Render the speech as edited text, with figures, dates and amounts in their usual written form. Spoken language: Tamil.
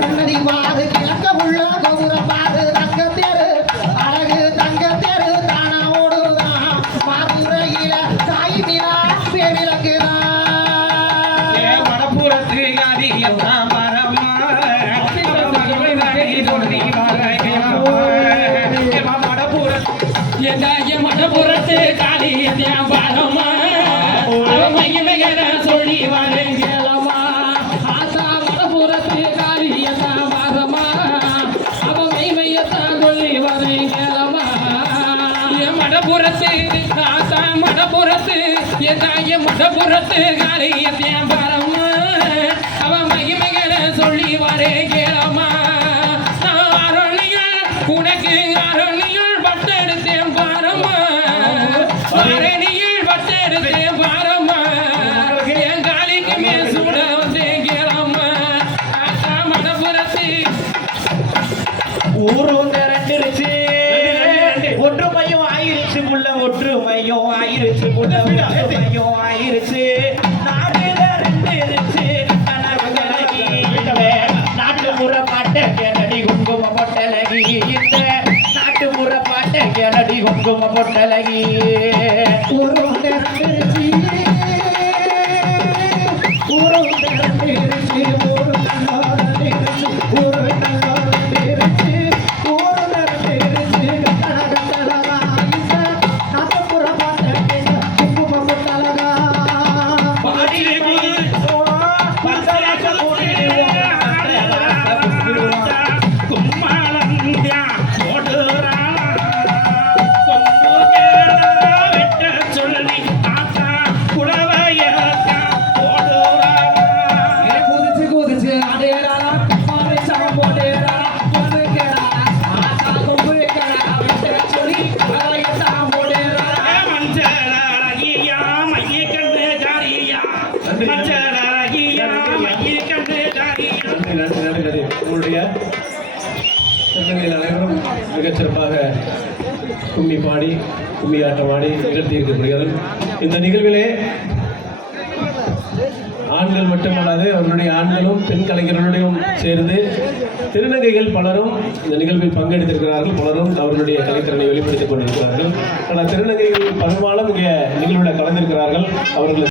சன்னதி மாறு கிழக்க உள்ள கோபுரம் பாரு தங்க தேரு அழகு எதாய மடபுரத்து காளியத்தான் பாரமா மையமைகர சொல்லி வரேங்கலமா ஆசா மடபுரத்து காளியத்தான் பாரமா அவ மையமையத்தான் சொல்லி வரேங்கலமா மடபுரத்து ஆசா மடபுரத்து எதாய மடபுரத்து காளியத்தான் பாரமா அவ மையமைகர சொல்லி வரேங்கலமா உனக்கு அரணியுள் பட்டெடுத்தேன் பாரம்மா அரணியுள் பட்டெடுத்தேன் பாரம்மா என் காலிக்கு மேல் சூட வந்தேன் கேளம்மா மடபுரத்து ஊரும் திரண்டுருச்சு ஒற்றுமையும் ஆயிருச்சு புள்ள ஒற்றுமையும் ஆயிருச்சு புள்ள ஒற்றுமையும் ஆயிருச்சு நாடு திரண்டுருச்சு நாட்டுப்புற பாட்டை கேளடி குங்கும பொட்டலகி இந்த நாட்டுப்புற பாட்டை கேளடி குங்கும பொட்டலகி ஊரும் திரண்டுருச்சு ஊரும் திரண்டுருச்சு ஊரு தன்னோரண்டிருச்சு ஊரு தன்னோரண்டிருச்சு ஊரு திரண்டுருச்சு கட்டடகட்டடகா இந்த நாட்டுப்புற பாட்டை கேள குங்கும பொட்டலகா பாடி உங்களுடைய அனைவரும் மிகச்சிறப்பாக கும்மி பாடி கும்மி ஆட்டமாடி நிகழ்த்தி இருக்கப்படுகிறது. இந்த நிகழ்விலே ஆண்கள் மட்டுமல்லாது அவர்களுடைய ஆண்களும் பெண் கலைஞர்களுடையும் சேர்ந்து திருநங்கைகள் பலரும் இந்த நிகழ்வில் பங்கெடுத்திருக்கிறார்கள். பலரும் அவர்களுடைய கலைத்திறனை வெளிப்படுத்திக் கொண்டிருக்கிறார்கள். ஆனால் திருநங்கைகள் பெரும்பாலும் இங்கே நிகழ்வில் கலந்திருக்கிறார்கள். அவர்கள்